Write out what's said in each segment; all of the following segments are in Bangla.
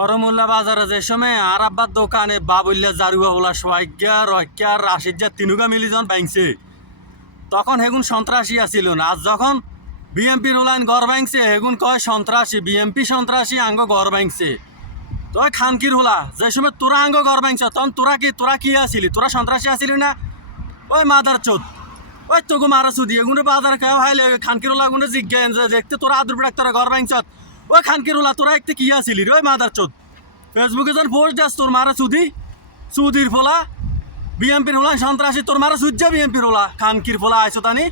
করমুল্লা বাজারে যে সময় আর আব্বার দোকানে বাবুল্লা জারুয়া হলা সোয়াগ্যা রক্ষা রাশিদা তিনুগা মিলিজন ভাঙছে তখন হেগুন সন্ত্রাসী আসিল না। আজ যখন বিএমপির ওলাইন গড় ভাঙছে হেগুন কয় সন্ত্রাসী, বিএমপি সন্ত্রাসী আঙ্গ গড় ভাঙছে। তই খানকির হলা যে সময় তোরা আঙ্গ গড় ভাঙছ তখন তোরা কি আসিলি? তোরা সন্ত্রাসী আসিলি না? ওই মাদার চোদ ওই তোকে মারা চুদি এগুলো বাজার কেউ হাইলে খানকির হলা গুলো জিজ্ঞান যে দেখতে তোরা আদর বেড়াক তোরা গড় ভাঙছ। ওই খানকির হলা তোরা একটু কি আসিলি রে? ওই মাদার চোদ ফেসবুকে যখন পোস্ট দাস তোর মারা চুদি চুদির ফোলা বিএমপির হলা সন্ত্রাসী তোর মারা সূর্য বিএমপির হলা খানকির ফোলা আইসো তানি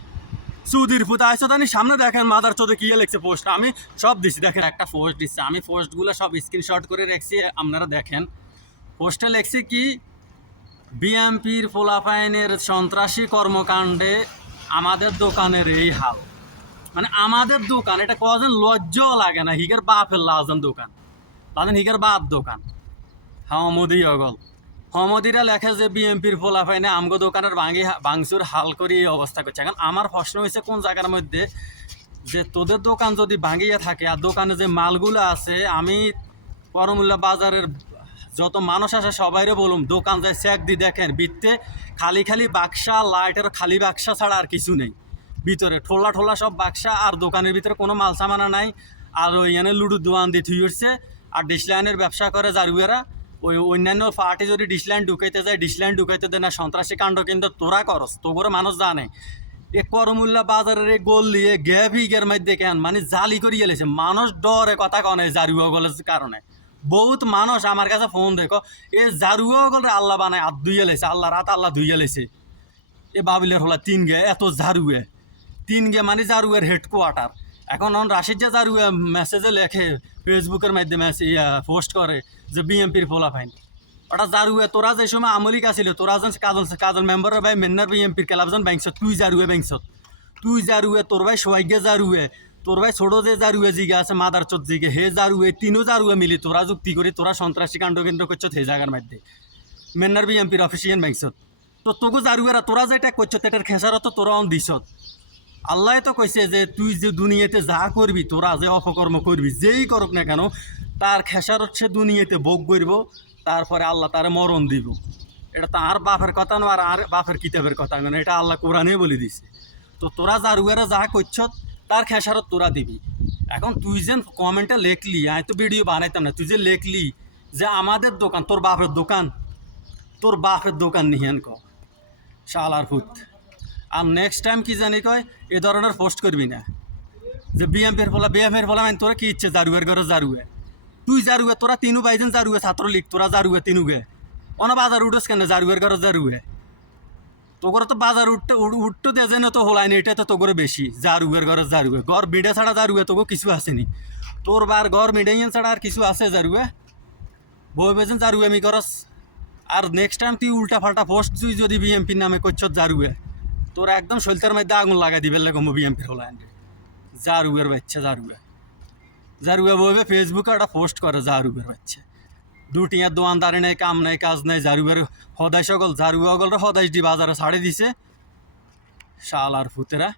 সুদির ফুতা আইসো তানি সামনে দেখেন মাদার চোদে কি লিখছে পোস্ট আমি সব দিছি। দেখেন একটা পোস্ট দিচ্ছে আমি পোস্টগুলো সব স্ক্রিনশট করে রেখেছি আপনারা দেখেন। পোস্টে লেখছি কি বিএমপির ফোলাফাইনের সন্ত্রাসী কর্মকাণ্ডে আমাদের দোকানের এই হাল। মানে আমাদের দোকান এটা কজন লজ্জাও লাগে না। হিগের বাপের লাজন দোকান তাদের হিগের বাপ দোকান হামদি অগল হমদিরা লেখে যে বিএমপির ফোলাফাইনে আমগো দোকানের ভাঙচুর হাল করে এই অবস্থা করছে। এখন আমার প্রশ্ন হয়েছে কোন জায়গার মধ্যে যে তোদের দোকান যদি ভাঙিয়ে থাকে আর দোকানে যে মালগুলো আছে আমি করমুল্লা বাজারের যত মানুষ আসে সবাইরে বলুম দোকান যায় চেক দি দেখেন ভিতরে খালি বাক্সা লাইটের খালি বাক্সা ছাড়া আর কিছু নেই। ভিতরে ঠোলা সব বাক্সা আর দোকানের ভিতরে কোনো মাল সামানা নাই। আর ওইখানে লুডুর দোকান দিয়ে থুই উঠছে আর ডিসলাইনের ব্যবসা করে জারুয়েরা। ওই অন্যান্য পার্টি যদি ডিসলাইন ঢুকাইতে যায় ডিসলাইন ঢুকাইতে দেয় না। সন্ত্রাসী কাণ্ড কিন্তু তোরা করস তোগরে মানুষ জানে। এ করমুল্লা বাজারের এই গোল দিয়ে গের মধ্যে কেন মানে জালি করে গেলেছে মানুষ ডরে কথা কনে জারুয়া গলের কারণে। বহুত মানুষ আমার কাছে ফোন দেখো এ জারুয়া গলে আল্লাহ বানায় আর ধুইয়া লেছে আল্লাহ রাত আল্লাহ ধুইয়া লেছে। এ বাবিলের হলা তিন গে এত জারুয়ে তিন গে মানে জারুয়ের হেডকোয়ার্টার। এখন রাশিদ যে জারুয়ে মেসেজে লেখে ফেসবুকের মাধ্যমে পোস্ট করে যে বিএমপির ফোলাফাইন ওটা জারুয়ে তোরা যে সময় আমলিক আসিল তোরা যেন কাজল মেম্বারের ভাই মেন্নার বিএমপির ক্লাবজন ব্যাংকস তুই জারুয়ে ব্যাংকস তুই জারুয়ে তোর ভাই সোয়াইগে জারুয়ে তোর ভাই ছোটো যে জারুয়ে জিগে আছে মাদার চোদ জিগে হে জারুয়ে তিনও জারুয়ে মিলি তোরা যুক্তি করি তোরা সন্ত্রাসী কাণ্ড কেন্দ্র করছ সেই জায়গার মধ্যে মেন্নার বিএমপির অফিসিয়ান ব্যাংকস তো তোকে জারুয়েরা তোরা যেটা করছ এটার খেসারত তোরা অন দিস। আল্লাহ তো কইছে যে তুই যে দুনিয়াতে যা করবি তোরা যে অপকর্ম করবি যেই করুক না কেন তার খেসারত সে দুনিয়াতে ভোগ করব তারপরে আল্লাহ তারে মরণ দিব। এটা তো আর বাপের কথা না আর বাপের কিতাবের কথা না এটা আল্লাহ কোরআনে বলে দিছে। তো তোরা জারুয়ারা যা করছ তার খেসারত তোরা দিবি। এখন তুই যে কমেন্টে লেখলি আমি তো ভিডিও বানাইতাম না তুই যে লেখলি যে আমাদের দোকান তোর বাপের দোকান নিহেন ক শালার ফুত। আর নেক্সট টাইম কি জানি কয় এ ধরনের পোস্ট করবি না যে বিএমপির ফলা মানে তোরা কি ইচ্ছে জারুয়ের ঘরে জারুয়ে তুই জারুয়ে তোরা তিনু বাইজন জারুয়ে ছাত্রলীগ তোরা জারুয়ে তিনুগে অন বাজার উঠোস কেন জারুয়ের ঘরে জারুয়ে তোগরে তো বাজার উঠতে দিয়ে যেন তো হলাইনি এটা তো তোগরে বেশি জারুয়ের ঘরে জারুয়ে ঘর মিডে ছাড়া জারুয়ে তোকে কিছু আসেনি তোর বার ঘর মিডেইন ছাড়া আর কিছু আছে জারুয়ে বই বেজন জারুয়ে আমি করস। আর নেক্সট টাইম তুই উল্টা ফাল্টা পোস্ট তুই যদি বিএমপির নামে করছ জারুয়ে তোরা একদম শৈলতার মধ্যে আগুন লাগাই দিবে লাগো বিএমপির হলো জারুয়ের বাচ্চা জারুয়ে বইবে ফেসবুকে একটা পোস্ট করে জারুয়ের বাচ্চা দুটিয়া দোয়ানদারে নেই কাম নেই কাজ নেই জারুয়ের হদাই সকল জারুয়ে সকল হদাইশ দি বাজারে ছাড়ে দিছে শালার ফুতেরা।